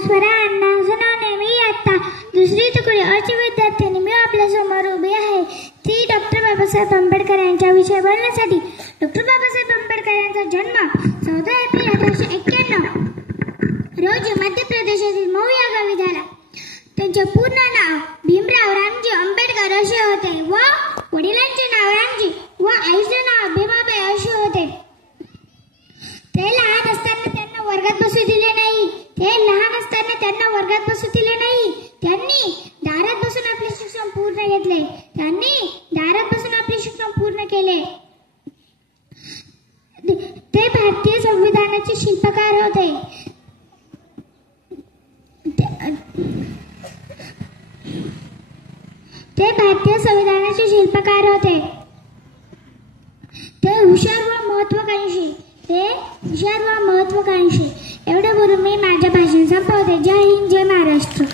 स्वरा अण्णा सुनावणे मी आता दुसरी तुकडी अची विद्यार्थिनी मी आपल्या समोर उभी आहे ती डॉक्टर बाबासाहेब आंबेडकर यांच्या विषयी बोलण्यासाठी। डॉक्टर बाबासाहेब आंबेडकर यांचा जन्म 14 एप्रिल 1891 रोजी मध्य प्रदेशातील मऊ या गावी झाला। त्यांचे पूर्ण नाव भीमराव रामजी आंबेडकर असे होते व वडिलांचे नाव रामजी व आईचे नाव भीमाबाई असे होते। ते लहान असताना त्यांना वर्गात बसू दिले नाही। त्यांनी दारात बसून आपले शिक्षण पूर्ण केले। ते भारतीय संविधानाचे शिल्पकार होते। ते हुशार व महत्वाकांक्षी एवढे बोलून मी माझे भाषण संपवते। जय हिंद, जय महाराष्ट्र।